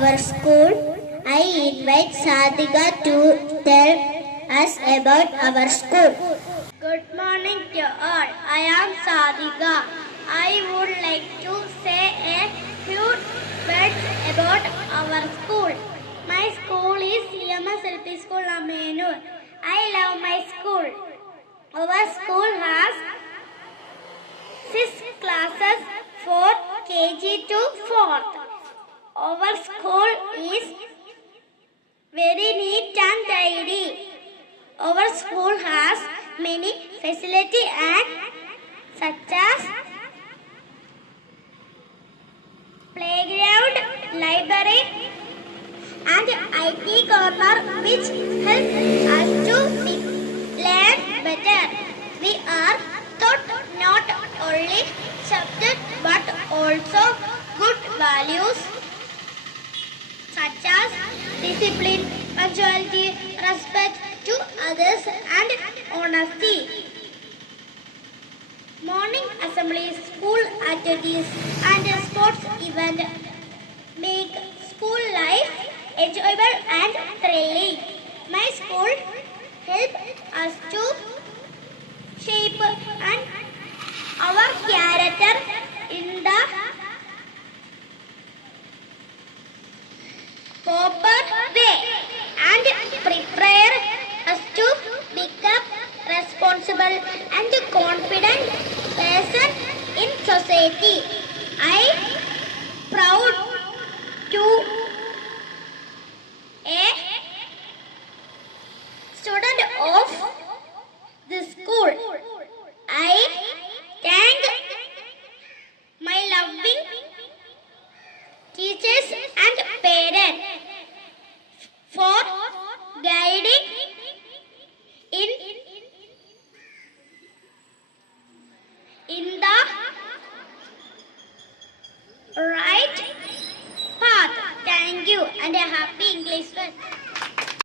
our school. I invite Sadhika to tell us about our school. Good morning to all. I am Sadhika. I would like to say a few words about our school. My school is CMS LP School Amenur. I love my school. Our school has 6 classes for KG to 4th. Our school is very neat and tidy. Our school has many facilities and such as playground, library and IT corner which help us to learn better. We are taught not only subject but also good values such as discipline, punctuality, respect to others and honesty. Morning assemblies, school activities and sports events make school life enjoyable and thrilling. My school helps us to shape and our character in the proper way and prepare us to become responsible and confident person in society. I proud to a student of the school. I thank my loving teachers and parents for guiding in the right path. Thank you and a happy English fest.